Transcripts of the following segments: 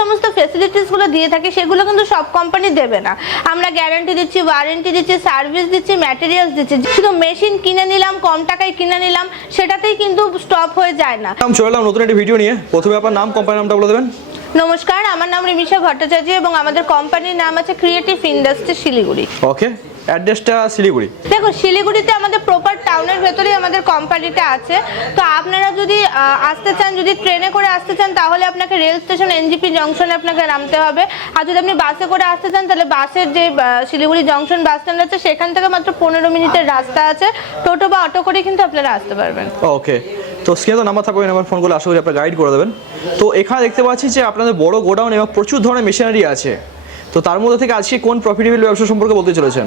সমস্ত ফেসিলিটিসগুলো দিয়ে থাকে সেগুলো কিন্তু সব কোম্পানি দেবে না। আমরা গ্যারান্টি দিচ্ছি ওয়ারেন্টি দিচ্ছি সার্ভিস দিচ্ছি ম্যাটেরিয়ালস দিচ্ছি। শুধু মেশিন কিনে নিলাম কম টাকায় কিনে নিলাম সেটাতেই কিন্তু স্টপ হয়ে যায় না। আমি চলে এলাম নতুন একটি ভিডিও নিয়ে। প্রথমে আপনার নাম কোম্পানি নামটা বলে দেবেন। নমস্কার আমার নাম রিমিশা ভট্টাচার্য এবং আমাদের কোম্পানির নাম আছে ক্রিয়েটিভ ইন্ডাস্ট্রি শিলিগুড়ি। ওকে অ্যাড্রেসটা শিলিগুড়ি। দেখো শিলিগুড়িতে আমাদের প্রপার টাউনের ভেতরেই আমাদের কোম্পানিটা আছে। তো আপনারা যদি আসতে চান যদি ট্রেনে করে আসতে চান তাহলে আপনাকে রেল স্টেশন এনজিপি জংশনে আপনাকে নামতে হবে। আর যদি আপনি বাসে করে আসতে চান তাহলে বাসের যে শিলিগুড়ি জংশন বাস স্ট্যান্ড আছে সেখান থেকে মাত্র পনেরো মিনিটের রাস্তা আছে। টোটো বা অটো করে কিন্তু আপনারা আসতে পারবেন। ওকে তো স্ক্রিনে তো নাম্বার থাকবে নাম্বার ফোন করলে আশা করি আপনার গাইড করে দেবেন। তো এখানে দেখতে পাচ্ছি যে আপনাদের বড় গোডাউন এবং প্রচুর ধরনের মেশিনারি আছে। তো তার মধ্যে থেকে আজকে কোন প্রফিটেবল ব্যবসা সম্পর্কে বলতে চলেছেন?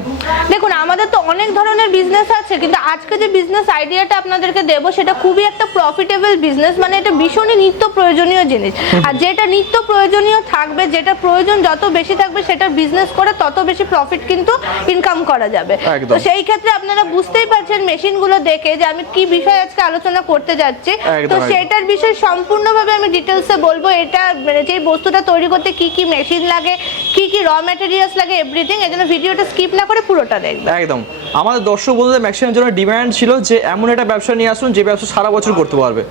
দেখুন আমাদের তো অনেক ধরনের বিজনেস আছে কিন্তু আজকে যে বিজনেস আইডিয়াটা আপনাদেরকে দেবো সেটা খুবই একটা প্রফিটেবল বিজনেস মানে এটা ভীষণই নিত্য প্রয়োজনীয় জিনিস। আর যেটা নিত্য প্রয়োজনীয় থাকবে যেটা প্রয়োজন যত বেশি থাকবে সেটা বিজনেস করে তত বেশি প্রফিট কিন্তু ইনকাম করা যাবে। তো সেই ক্ষেত্রে আপনারা বুঝতেই পারছেন মেশিনগুলো দেখে যে আমি কি বিষয় আজকে আলোচনা করতে যাচ্ছি। তো সেটার বিষয়ে সম্পূর্ণভাবে আমি ডিটেলসে বলব এটা মানে যে বস্তুটা তৈরি করতে কি কি মেশিন লাগে কি কি র ম্যাটেরিয়ালস লাগে এভরিথিং এজন্য জন্য ভিডিওটা স্কিপ না করে পুরোটা দেখবেন একদম। আমাদের দর্শক বন্ধুদের ম্যাক্সিমাম জন্য ডিমান্ড ছিল যে এমন একটা ব্যবসা নিয়ে আসুন যে ব্যবসা সারা বছর করতে পারবে।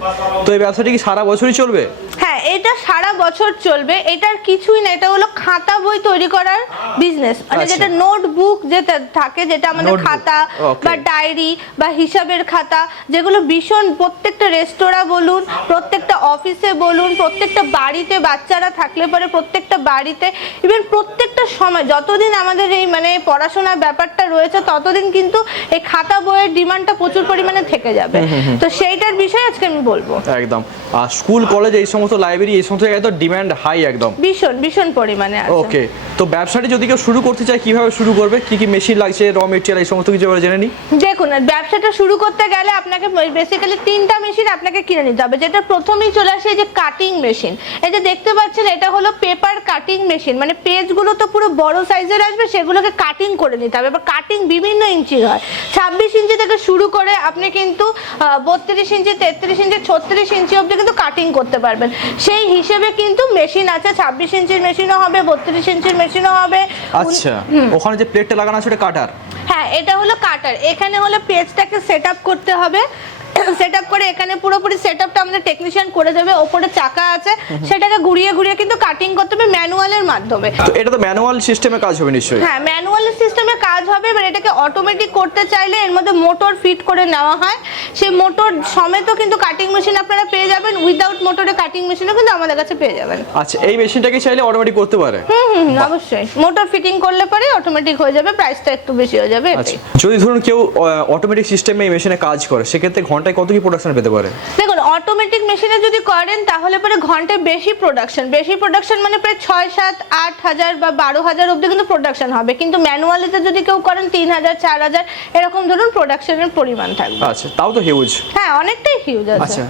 তো এই ব্যবসাটি কি সারা বছরই চলবে? হ্যাঁ এটা সারা বছর চলবে। এটার কিছুই না এটা হলো খাতা বই তৈরি করার বিজনেস মানে আচ্ছা। যেটা নোটবুক যেটা থাকে যেটা আমাদের খাতা বা ডায়েরি বা হিসাবের খাতা যেগুলো ভীষণ প্রত্যেকটা রেস্তোরাঁ বলুন প্রত্যেকটা অফিসে বলুন প্রত্যেকটা বাড়িতে বাচ্চারা থাকলে পরে প্রত্যেকটা বাড়িতে ইভেন প্রত্যেকটা সময় যতদিন আমাদের এই মানে পড়াশোনার ব্যাপারটা রয়েছে ততদিন কিন্তু এই খাতা বইয়ের ডিমান্ডটা প্রচুর পরিমাণে থেকে যাবে। তো সেইটার বিষয়ে আজকে আমি বলব। একদম। আর স্কুল কলেজ এই সমস্ত লাইব্রেরি এই সমস্ত জায়গায় তো ডিমান্ড হাই একদম। ভীষণ ভীষণ পরিমাণে আছে। ওকে তো ব্যবসাটি যদি কেউ শুরু করতে চায় কীভাবে শুরু করবে? কি কি মেশিন লাগছে র মেটেরিয়াল এই সমস্ত কিছু জেনে নিই। দেখুন ব্যবসাটা শুরু করতে গেলে আপনাকে বেসিক্যালি তিনটা মেশিন আপনাকে কিনে নিতে হবে। যেটা প্রথমেই চলে আসে এই যে কাটিং মেশিন এই যে দেখতে পাচ্ছেন এটা হলো পেপার কাটিং মেশিন মানে পেজগুলো তো পুরো বড় সাইজের আসবে সেগুলোকে কাটিং করে নিতে হবে। এবার কাটিং বিভিন্ন ইঞ্চির হয়। ছাব্বিশ ইঞ্চি থেকে শুরু করে আপনি কিন্তু বত্রিশ ইঞ্চি তেত্রিশ ইঞ্চি ছত্রিশ ইঞ্চি অবধি কিন্তু কাটিং করতে পারবেন। সেই হিসেবে কিন্তু মেশিন আছে ছাব্বিশ ইঞ্চির মেশিনও হবে বত্রিশ ইঞ্চির মেশিনও হবে। আচ্ছা ওখানে যে প্লেটটা লাগানো আছে ওটা কাটার হ্যাঁ এটা হলো কাটার এখানে হলো পেজটাকে সেট করতে হবে। সেট আপ করে এখানে পুরোপুরি সেট আপটা আমাদের টেকনিশিয়ান করে দেবে। ওপরে চাকা আছে সেটাকে ঘুরিয়ে ঘুরিয়ে কিন্তু কাটিং করতে হবে ম্যানুয়ালের মাধ্যমে। এটা তো ম্যানুয়াল সিস্টেমে কাজ হবে নিশ্চয়ই। হ্যাঁ ম্যানুয়াল সিস্টেমে কাজ হবে এবার এটাকে অটোমেটিক করতে চাইলে এর মধ্যে মোটর ফিট করে নেওয়া হয়। সেই মোটর সমেত কিন্তু কাটিং মেশিন আপনারা পেয়ে যাবেন উইদাউট মোটরে কাটিং মেশিনও কিন্তু আমাদের কাছে পেয়ে যাবেন। আচ্ছা এই মেশিনটাকে চাইলে অটোমেটিক করতে পারে? হুম হুম অবশ্যই। মোটর ফিটিং করলে পরে অটোমেটিক হয়ে যাবে প্রাইসটা একটু বেশি হয়ে যাবে আচ্ছা যদি ধরুন কেউ অটোমেটিক সিস্টেমে এই মেশিনে কাজ করে সেক্ষেত্রে ঘন্টায় কত কি প্রোডাকশন পেতে পারে? দেখুন অটোমেটিক মেশিনে যদি করেন তাহলে পরে ঘন্টায় বেশি প্রোডাকশন বেশি প্রোডাকশন মানে প্রায় ছয় সাত আট হাজার বা বারো হাজার অব্দি কিন্তু প্রোডাকশন হবে। কিন্তু ম্যানুয়ালিতে যদি কেউ করেন তিন হাজার চার হাজার এরকম ধরুন প্রোডাকশনের পরিমাণ থাকবে। আচ্ছা তাও তো হিউজ হ্যাঁ অনেকটাই হিউজ আছে। আচ্ছা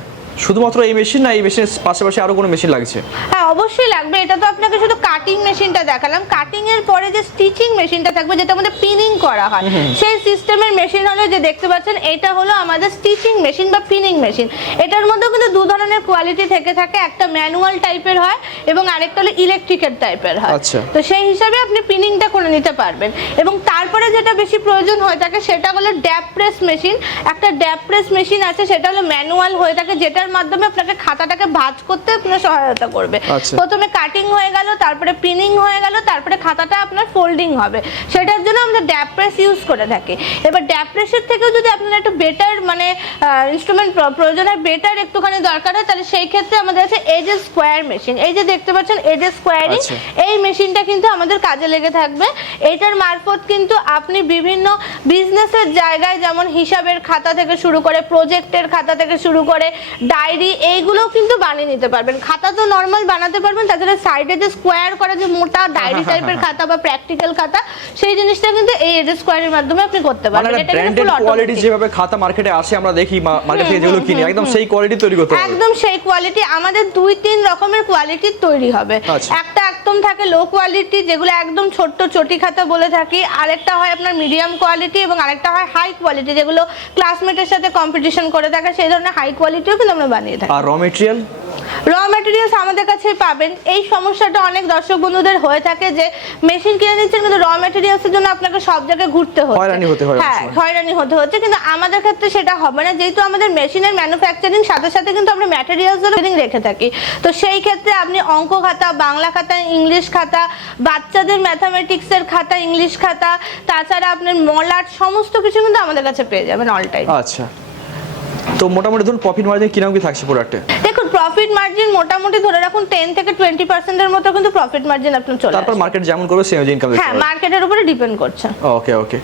শুধুমাত্র এই মেশিন না এই মেশিনের পাশাপাশি আরও কোনো মেশিন লাগছে? হ্যাঁ অবশ্যই লাগবে। এটা তো আপনাকে শুধু কাটিং মেশিনটা দেখালাম। কাটিং এর পরে যে স্টিচিং মেশিনটা থাকবে যেটা আমাদের পিনিং করা হয় সেই সিস্টেমের মেশিন হলো যে দেখতে পাচ্ছেন এটা হলো আমাদের স্টিচিং মেশিন বা পিনিং মেশিন এটার মধ্যেও কিন্তু দু ধরনের কোয়ালিটি থেকে থাকে। একটা ম্যানুয়াল টাইপের হয় এবং আরেকটা হলো ইলেকট্রিকের টাইপের হয়। আচ্ছা। তো সেই হিসাবে আপনি পিনিংটা করে নিতে পারবেন। এবং তারপরে যেটা বেশি প্রয়োজন হয়ে থাকে সেটা হলো ড্যাপ প্রেস মেশিন একটা ড্যাপ প্রেস মেশিন আছে সেটা হলো ম্যানুয়াল হয়ে থাকে যেটার মাধ্যমে আপনাকে খাতাটাকে ভাঁজ করতে আপনার সহায়তা করবে। আচ্ছা। প্রথমে কাটিং হয়ে গেল তারপরে পিনিং হয়ে গেল তারপরে খাতাটা আপনার ফোল্ডিং হবে। সেটার জন্য আমরা ড্যাপ প্রেস ইউজ করে থাকি। এবার ড্যাপ প্রেসের থেকেও যদি আপনার একটু বেটার মানে ইনস্ট্রুমেন্ট প্রয়োজন হয় বেটার একটুখানি দরকার হয় তাহলে সেই ক্ষেত্রে আমাদের আছে এজে স্কোয়ার মেশিন এই যে দেখতে পাচ্ছেন এজ এজে স্কোয়ারিং। এই মেশিনটা কিন্তু আমাদের কাজে লেগে থাকবে। এটার মারফত কিন্তু আপনি বিভিন্ন বিজনেসের জায়গায় যেমন হিসাবের খাতা থেকে শুরু করে প্রজেক্টের খাতা থেকে শুরু করে ডায়েরি এইগুলোও কিন্তু বানিয়ে নিতে পারবেন। খাতা তো নর্মাল বানাতে পারবেন তাছাড়া সাইডে যে স্কোয়ার করা যে মোটা ডায়েরি টাইপের খাতা বা প্র্যাকটিক্যাল খাতা সেই জিনিসটা কিন্তু এই এজে স্কোয়ারের মাধ্যমে আপনি করতে মানে পারবেন এটা কিন্তু ফুল কোয়ালিটি যেভাবে খাতা মার্কেটে আসে আমরা দেখি মার্কেট থেকে যেগুলো কিনি একদম সেই কোয়ালিটি তৈরি করতে হবে। একদম সেই কোয়ালিটি আমাদের দুই তিন রকমের কোয়ালিটির তৈরি হবে। আচ্ছা। একটা একদম থাকে লো কোয়ালিটি যেগুলো একদম ছোট্ট চটি খাতা বলে থাকি। আরেকটা হয় আপনার মিডিয়াম কোয়ালিটি এবং আরেকটা হয় হাই কোয়ালিটি যেগুলো ক্লাসমেটের সাথে কম্পিটিশন করে থাকে সেই ধরনের হাই কোয়ালিটিও কিন্তু আমরা বানিয়ে থাকি। আর র মেটেরিয়াল র ম্যাটেরিয়ালস আমাদের কাছে পাবেন। এই সমস্যাটা অনেক দর্শক বন্ধুদের হয়ে থাকে যে মেশিন কিনে নিচ্ছেন কিন্তু র ম্যাটেরিয়ালস এর জন্য আপনাকে সব জায়গায় ঘুরতে হচ্ছে। হয়রানি হতে হয় হ্যাঁ হয়রানি হতে হচ্ছে কিন্তু আমাদের ক্ষেত্রে সেটা হবে না। যেহেতু আমাদের মেশিনের ম্যানুফ্যাকচারিং সাথে সাথে কিন্তু আমরা ম্যাটেরিয়ালস রেখে থাকি। তো সেই ক্ষেত্রে আপনি অঙ্ক খাতা বাংলা খাতা ইংলিশ খাতা বাচ্চাদের ম্যাথামেটিক্সের খাতা ইংলিশ খাতা তাছাড়া আপনার মলাট সমস্ত কিছু কিন্তু আমাদের কাছে পেয়ে যাবেন অল টাইম আচ্ছা। তো মোটামুটি ধরুন প্রফিট মার্জিন কীরকম কি থাকছে প্রোডাক্টে দেখুন প্রফিট মার্জিন মোটামুটি ধরে রাখুন 10 থেকে টোয়েন্টি পার্সেন্টের মতো কিন্তু প্রফিট মার্জিন আপনার চলে তারপর মার্কেট যেমন করবে সেই ইনকাম হ্যাঁ মার্কেটের উপরে ডিপেন্ড করছে। ওকে ওকে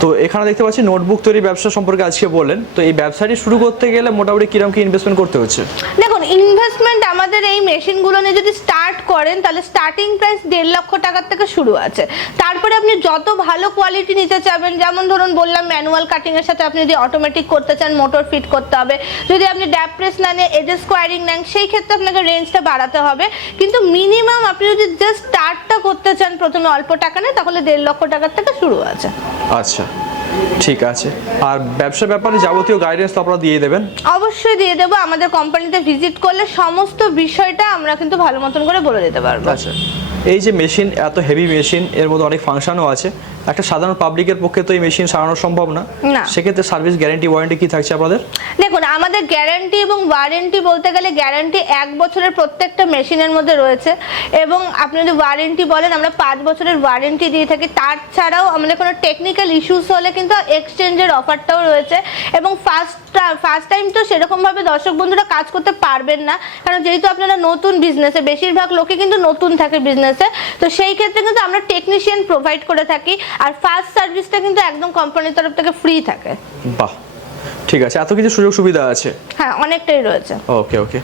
তো এখানে দেখতে পাচ্ছি নোটবুক তৈরি ব্যবসা সম্পর্কে আজকে বলেন তো এই ব্যবসাটি শুরু করতে গেলে মোটামুটি কীরকম কি ইনভেস্টমেন্ট করতে হচ্ছে? দেখুন ইনভেস্টমেন্ট আমাদের এই মেশিনগুলো নিয়ে যদি স্টার্ট করেন তাহলে স্টার্টিং প্রাইস দেড় লক্ষ টাকার থেকে শুরু আছে। তারপরে আপনি যত ভালো কোয়ালিটি নিতে চাবেন যেমন ধরুন বললাম ম্যানুয়াল কাটিং এর সাথে আপনি যদি অটোমেটিক করতে চান মোটর ফিট করতে হবে যদি আপনি ড্যাপ প্রেস না নিয়ে এজে স্কোয়ারিং নেন সেই ক্ষেত্রে আপনাকে রেঞ্জটা বাড়াতে হবে। কিন্তু মিনিমাম আপনি যদি জাস্ট স্টার্টটা করতে চান প্রথমে অল্প টাকা নেই তাহলে দেড় লক্ষ টাকার থেকে শুরু আছে। আচ্ছা ঠিক আছে। আর ব্যবসা ব্যাপারে যাবতীয় গাইডেন্স তো আপনারা দিয়ে দেবেন? অবশ্যই দিয়ে দেবো। আমাদের কোম্পানিতে ভিজিট করলে সমস্ত বিষয়টা আমরা কিন্তু ভালো মতন করে বলে দিতে পারব। আচ্ছা। এই যে মেশিন এত হেভি মেশিন এর মধ্যে অনেক ফাংশনও আছে। একটা সাধারণ পাবলিকের পক্ষে তো এই মেশিন সারানো সম্ভব না। সেক্ষেত্রে সার্ভিস গ্যারেন্টি ওয়ারেন্টি কি থাকছে আপনাদের? দেখুন আমাদের গ্যারান্টি এবং ওয়ারেন্টি বলতে গেলে গ্যারান্টি এক বছরের প্রত্যেকটা মেশিনের মধ্যে রয়েছে। এবং আপনি যদি ওয়ারেন্টি বলেন আমরা পাঁচ বছরের ওয়ারেন্টি দিয়ে থাকি। তার ছাড়াও আমাদের কোনো টেকনিক্যাল ইস্যুস হলে কিন্তু এক্সচেঞ্জের অফারটাও রয়েছে। এবং ফার্স্ট ফার্স্ট টাইম তো সেরকমভাবে দর্শক বন্ধুরা কাজ করতে পারবেন না। কারণ যেহেতু আপনারা নতুন বিজনেসে বেশিরভাগ লোকে কিন্তু নতুন থাকে বিজনেসে তো সেই ক্ষেত্রে কিন্তু আমরা টেকনিশিয়ান প্রোভাইড করে থাকি আর ফার্স্ট সার্ভিসটা কিন্তু একদম কোম্পানির তরফ থেকে ফ্রি থাকে। বাহ ঠিক আছে। এত কিছু সুযোগ সুবিধা আছে? হ্যাঁ অনেকটাই রয়েছে। ওকে ওকে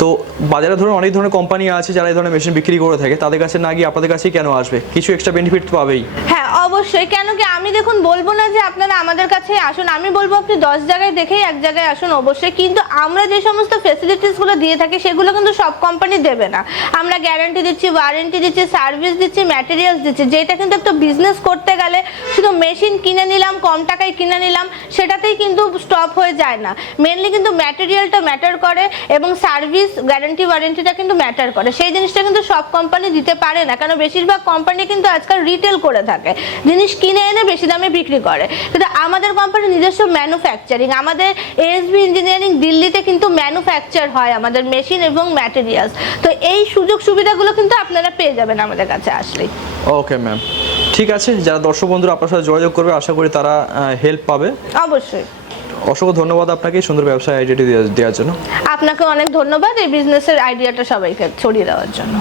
তো বাজারে ধরুন অনেক ধরনের কোম্পানি আছে যারা এই ধরনের মেশিন বিক্রি করে থাকে, তাদের কাছে না গিয়ে আপনাদের কাছেই কেন আসবে? কিছু এক্সট্রা বেনিফিট পাবেই। হ্যাঁ অবশ্যই। কেন কি আমি দেখুন বলব না যে আপনারা আমাদের কাছে আসুন। আমি বলব আপনি দশ জায়গায় দেখেই এক জায়গায় আসুন অবশ্যই। কিন্তু আমরা যে সমস্ত ফেসিলিটিসগুলো দিয়ে থাকি, সেগুলো কিন্তু সব কোম্পানি দেবে না। আমরা গ্যারান্টি দিচ্ছি ওয়ারেন্টি দিচ্ছি সার্ভিস দিচ্ছি ম্যাটেরিয়ালস দিচ্ছি। যেটা কিন্তু একটা বিজনেস করতে গেলে শুধু মেশিন কিনে নিলাম, কম টাকায় কিনে নিলাম, সেটাতেই কিন্তু স্টপ হয়ে যায় না। মেনলি কিন্তু ম্যাটেরিয়ালটা ম্যাটার করে এবং সার্ভিস গ্যারান্টি ওয়ারেন্টিটা কিন্তু ম্যাটার করে। সেই জিনিসটা কিন্তু সব কোম্পানি দিতে পারে না কারণ বেশিরভাগ কোম্পানি কিন্তু আজকাল রিটেল করে থাকে। জিনিস কিনে এনে বেশি দামে বিক্রি করে। কিন্তু আমাদের কোম্পানি নিজস্ব ম্যানুফ্যাকচারিং আমাদের এসবি ইঞ্জিনিয়ারিং দিল্লিতে কিন্তু ম্যানুফ্যাকচার হয় আমাদের মেশিন এবং ম্যাটেরিয়ালস তো এই সুযোগ সুবিধাগুলো কিন্তু আপনারা পেয়ে যাবেন আমাদের কাছে আসলেই। ওকে ম্যাম ঠিক আছে যারা দর্শক বন্ধুরা আপনার সাথে যোগাযোগ করবে আশা করি তারা হেল্প পাবে। অবশ্যই। অসংখ্য ধন্যবাদ আপনাকে সুন্দর ব্যবসায় আইডিয়াটি দেওয়ার জন্য। আপনাকে অনেক ধন্যবাদ এই বিজনেসের আইডিয়াটা সবাইকে ছড়িয়ে দেওয়ার জন্য।